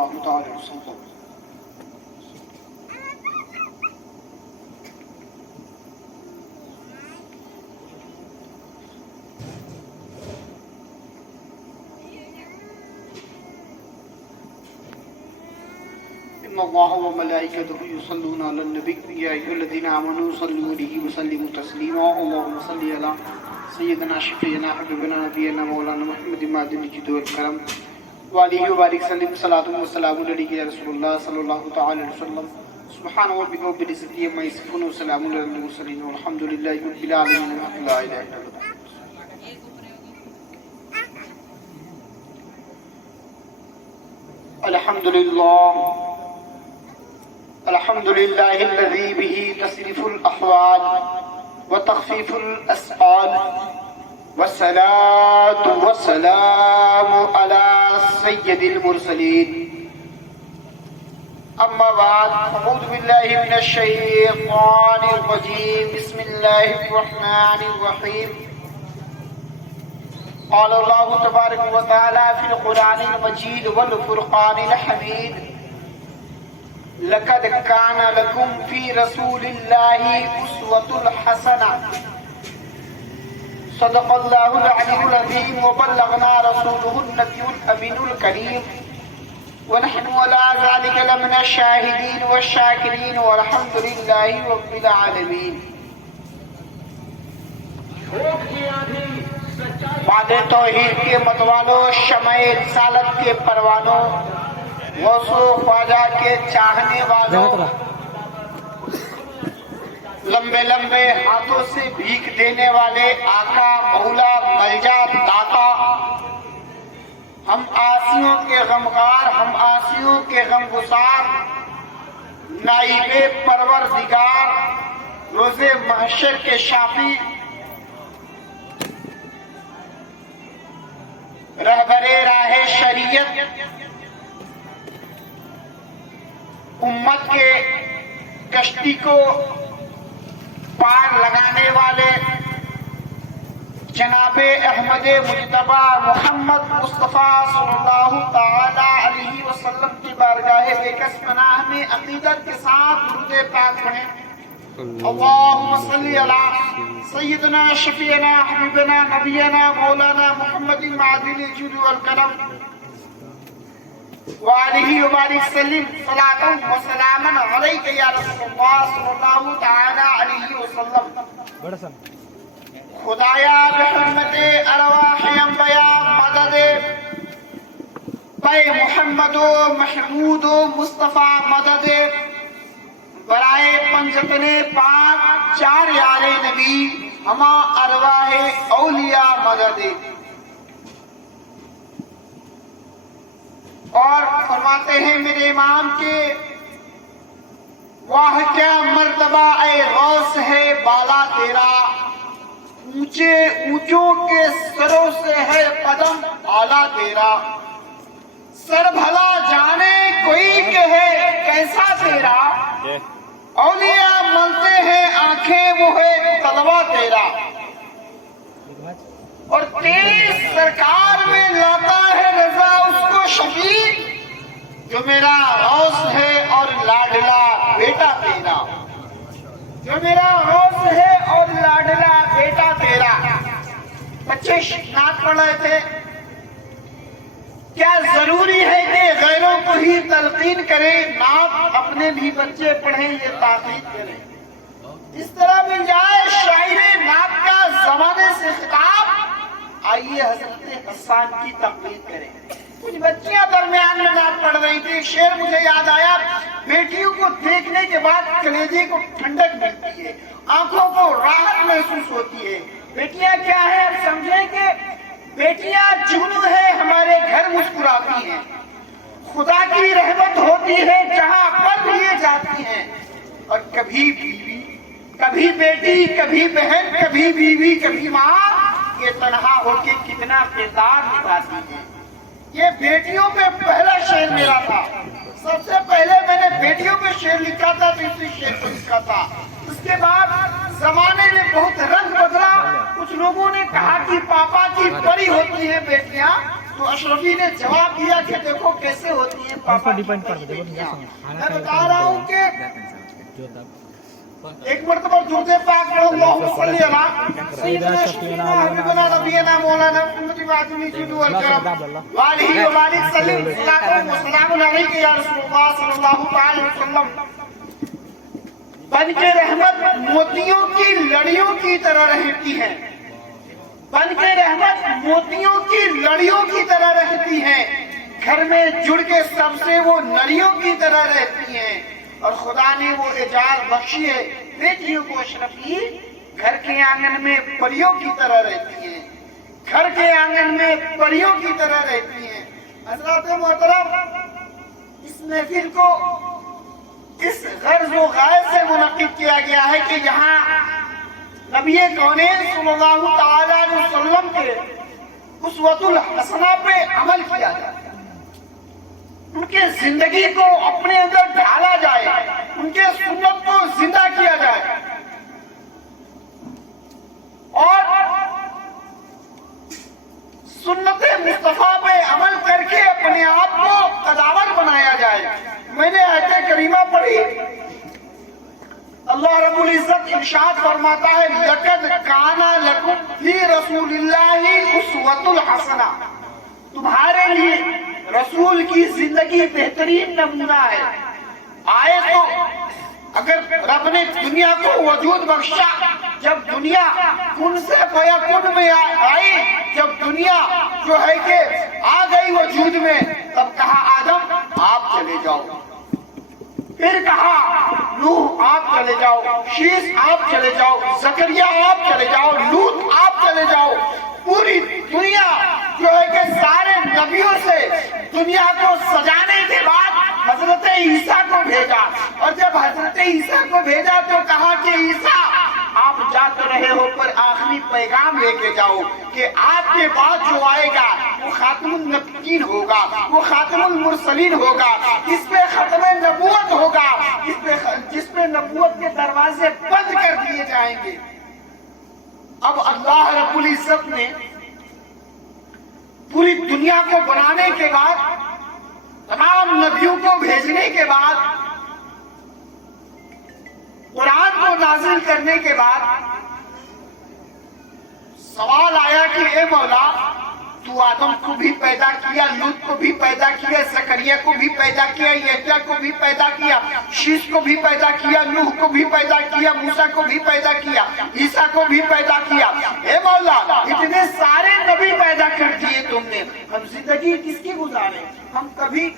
اللہ تعالی وسلم. ان اللہ وملائکتہ یصلون علی النبی یا ایھا الذین آمنوا صلوا علیہ وسلموا تسلیما. اللهم صل علی سیدنا شفیعنا حبیبنا نبینا مولانا محمد معدن الجود والکرم وعلیہ وبارک وسلم. صلاۃ و سلام علیک یا رسول اللہ صلی اللہ تعالی علیہ وسلم. سبحان ربک رب العزۃ عما یصفون وسلام علی المرسلین والحمد للہ رب العالمین. لا الہ الا اللہ. الحمد لله الذي به تصرف الأحوال وتخفيف الأسقال والصلاة والسلام على سيد المرسلين. أما بعد أعوذ بالله من الشيطان الرجيم. بسم الله الرحمن الرحيم. قال الله تبارك وتعالى في القرآن المجيد والفرقان الحميد: لقد كان لكم في رسول الله أسوة حسنة. صدق الله العلي العظيم وبلغنا رسوله النبي الأمين الكريم ونحن على ذلك لمن الشاهدين والشاكرين والحمد لله رب العالمين. وعد توحید کے متوالوں، شمع رسالت کے پروانوں، غوث و خواجہ کے چاہنے والوں، لمبے لمبے ہاتھوں سے بھیک دینے والے آقا مولا ملجا داتا، ہم آسیوں کے غمخار، ہم آسیوں کے غمگسار، نائب پروردگار، روز محشر کے شافی، رہبر راہ شریعت، امت کے کشتی کو پار لگانے والے جناب احمد مجتبی محمد مصطفیٰ صلی اللہ تعالی علیہ وسلم کی بارگاہ بے کس پناہ میں عقیدت کے ساتھ درود پاک پڑھیں. اللہم صلی علی سیدنا شفیعنا حبیبنا نبینا مولانا محمد معدن الجود والکرم وعلیہ وبارک وسلم. صلاۃ و سلام علیک یا رسول اللہ صلی اللہ تعالی علیہ وسلم. خدایا بحرمت ارواح انبیاء مدد بے محمد و محمود و مصطفیٰ مدد برائے پنجتن پاک چار یار نبی ہما ارواح اولیاء مدد. اور فرماتے ہیں میرے امام کے واہ کیا مرتبہ اے غوث ہے بالا تیرا، اونچے اونچوں کے سروں سے ہے قدم اعلیٰ تیرا، سر بھلا جانے کوئی کہے کیسا تیرا، اولیاء ملتے ہیں آنکھیں وہ ہے تلوا تیرا، اور تیز سرکار میں لاتا ہے رضا اس کو شفیع، جو میرا غوث ہے اور لاڈلا بیٹا تیرا، جو میرا غوث ہے اور لاڈلا بیٹا تیرا. بچے نعت پڑھ رہے تھے. کیا ضروری ہے کہ غیروں کو ہی تلقین کریں؟ نعت اپنے بھی بچے پڑھیں، یہ تاکید کریں. اس طرح مل جائے شاعر نعت کا زمانے سے خطاب. آئیے حضرت حسان کی تقلید کریں. کچھ بچیاں درمیان میں نعت پڑھ رہی تھی. شعر مجھے یاد آیا: بیٹیوں کو دیکھنے کے بعد کلیجے کو ٹھنڈک ملتی ہے، آنکھوں کو راحت محسوس ہوتی ہے. بیٹیاں کیا ہے؟ اب سمجھیں کہ بیٹیاں جگنو ہے، ہمارے گھر مسکراتی ہیں، خدا کی رحمت ہوتی ہے جہاں پر لیے جاتی ہیں. اور کبھی بیوی، کبھی بیٹی، کبھی بہن، کبھی بیوی، کبھی ماں، یہ تنہا ہو کے کتنا کردار نبھاتی ہیں. یہ بیٹیوں پہ پہلا شعر میرا تھا. سب سے پہلے میں نے بیٹیوں پہ شعر لکھا تھا تو اسی شعر کو لکھا تھا. اس کے بعد زمانے نے بہت رنگ بدلا. کچھ لوگوں نے کہا کہ پاپا کی پری ہوتی ہیں بیٹیاں، تو اشرفی نے جواب دیا کہ دیکھو کیسے ہوتی ہے پاپا کی بیٹیاں۔ میں بتا رہا ہوں کہ ایک مرتبہ درود پاک پڑھو، اللہم صلی علی سیدنا شفیعنا حبیبنا نبینا مولانا محمد وعدنی جدو والکرم وآلہ وبارک سلم صلاۃ و سلام علیک یا رسول اللہ صلی اللہ علیہ وسلم۔ بن کے رحمت موتیوں کی لڑیوں کی طرح رہتی ہے، بن کے رحمت موتیوں کی لڑیوں کی طرح رہتی ہیں، گھر میں جڑ کے سب سے وہ نریوں کی طرح رہتی ہیں، اور خدا نے وہ اجازت بخشی ہے بیٹیوں کو اشرفی گھر کے آنگن میں پریوں کی طرح رہتی ہیں، گھر کے آنگن میں پریوں کی طرح رہتی ہیں۔ حضرات محترم، اس محفل کو اس غرض و غائب سے منعقد کیا گیا ہے کہ یہاں نبی کونین صلی اللہ تعالی علیہ وسلم کے اسوۃ الحسنہ پہ عمل کیا جائے، ان کے زندگی کو اپنے اندر ڈھالا جائے، ان کے سنت کو زندہ کیا جائے، اور سنت مصطفیٰ پہ عمل کر کے اپنے آپ کو قداور بنایا جائے۔ میں نے آیت کریمہ پڑھی، اللہ رب العزت ارشاد فرماتا ہے لَقَدْ كَانَ لَكُمْ فِي رَسُولِ اللَّهِ أُسْوَةٌ الْحَسَنَةٌ، تمہارے لیے رسول کی زندگی بہترین نمونہ ہے۔ آئے تو اگر رب نے دنیا کو وجود بخشا، جب دنیا کن سے فیکن میں آئی، جب دنیا جو ہے کہ آ گئی وجود میں، تب کہا آدم آپ چلے جاؤ، پھر کہا نوح آپ چلے جاؤ، شیس آپ چلے جاؤ، زکریا آپ چلے جاؤ، لوط آپ چلے جاؤ۔ پوری دنیا جو ہے کہ سارے نبیوں سے دنیا کو سجانے کے بعد حضرت عیسیٰ کو بھیجا، اور جب حضرت عیسیٰ کو بھیجا تو کہا کہ عیسیٰ آپ جا تو رہے ہو پر آخری پیغام لے کے جاؤ کہ آپ کے بعد جو آئے گا وہ خاتم النبیین ہوگا، وہ خاتم المرسلین ہوگا، اس پہ ختم نبوت ہوگا، جس پہ نبوت کے دروازے بند کر دیے جائیں گے۔ اب اللہ رب العزت نے پوری دنیا کو بنانے کے بعد، تمام نبیوں کو بھیجنے کے بعد، قرآن کو نازل کرنے کے بعد سوال آیا کہ اے مولا تو آدم کو بھی پیدا کیا، لوط کو بھی پیدا کیا، زکریا کو بھی پیدا کیا، یحییٰ کو بھی پیدا کیا، شیس کو بھی پیدا کیا، نوح کو بھی پیدا کیا، موسیٰ کو بھی پیدا کیا، عیسیٰ کو بھی پیدا کیا، اے مولا اتنے سارے نبی پیدا کر دیے تم نے، ہم زندگی کس کی گزارے؟ ہم کبھی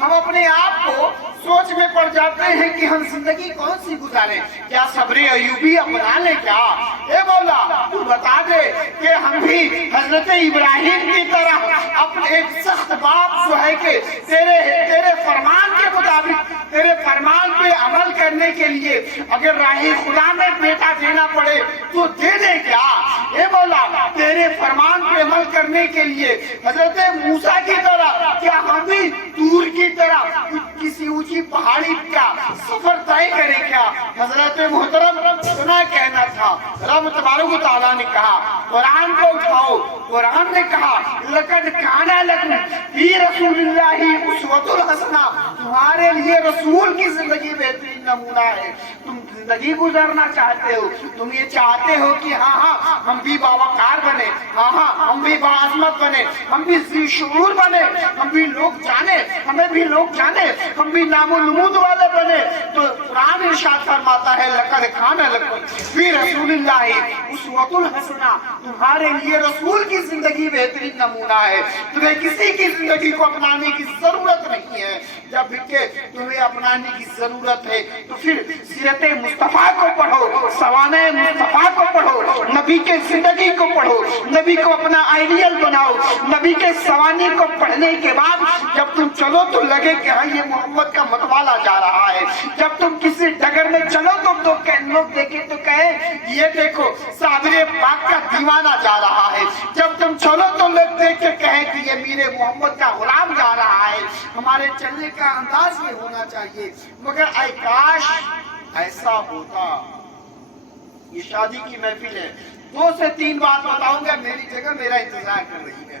ہم اپنے آپ کو سوچ میں پڑ جاتے ہیں کہ ہم زندگی کون سی گزاریں، کیا صبر ایوبی اپنا لیں کیا؟ اے مولا تو بتا دے کہ ہم بھی حضرت ابراہیم کی طرح اپنے ایک سخت باپ جو ہے کہ تیرے فرمان کے مطابق، تیرے فرمان پہ عمل کرنے کے لیے اگر راہ خدا میں بیٹا دینا پڑے تو دے دے کیا؟ اے مولا تیرے فرمان پہ عمل کرنے کے لیے حضرت موسیٰ کی طرح کیا ہم بھی دور کی طرح کسی اونچی پہاڑی کا سفر طے کرے کیا؟ حضرت محترم سنا کہنا تھا، رب تبارک و تعالیٰ نے کہا قرآن کو اٹھاؤ، قرآن نے کہا لَقَدْ كَانَ لَكُمْ فِي رَسُولِ اللَّهِ أُسْوَةٌ الْحَسَنَةٌ، تمہارے لیے رسول کی زندگی بہترین نمونہ ہے۔ تم زندگی گزارنا چاہتے ہو، تم یہ چاہتے ہو کہ ہاں ہم بھی باوقار بنے، ہاں ہم بھی باعظمت بنے، ہم بھی ذی شعور بنے، ہم بھی لوگ جانے، ہمیں بھی لوگ جانے، ہم بھی نام و نمود والے بنے، تو قرآن ارشاد فرماتا ہے لَقَدْ كَانَ لَكُمْ فِي رَسُولِ اللَّهِ أُسْوَةٌ حَسَنَةٌ، تمہارے لیے رسول کی زندگی بہترین نمونہ ہے، تمہیں کسی کی زندگی کو اپنانے کی ضرورت نہیں ہے۔ جب کہ تمہیں اپنانے کی ضرورت ہے تو پھر سیرت مصطفیٰ کو پڑھو، سوانح مصطفیٰ کو پڑھو، نبی کے زندگی کو پڑھو، نبی کو اپنا آئیڈیل بناؤ، نبی کے سوانح کو پڑھنے کے بعد جب تم چلو تو لگے کہ ہاں یہ محمد کا متوالا جا رہا ہے، جب تم کسی ڈگر میں چلو تو لوگ دیکھیں تو کہیں یہ دیکھو صابر پاک کا دیوانہ جا رہا ہے، جب تم چلو تو لوگ دیکھ کے کہیں کہ یہ میرے محمد کا غلام جا رہا ہے۔ ہمارے چلنے کا انداز یہ ہونا چاہیے، مگر اے کاش ایسا ہوتا۔ یہ شادی کی محفل ہے، 2 سے 3 بات بتاؤں گا، میری جگہ میرا انتظار کر رہی ہے۔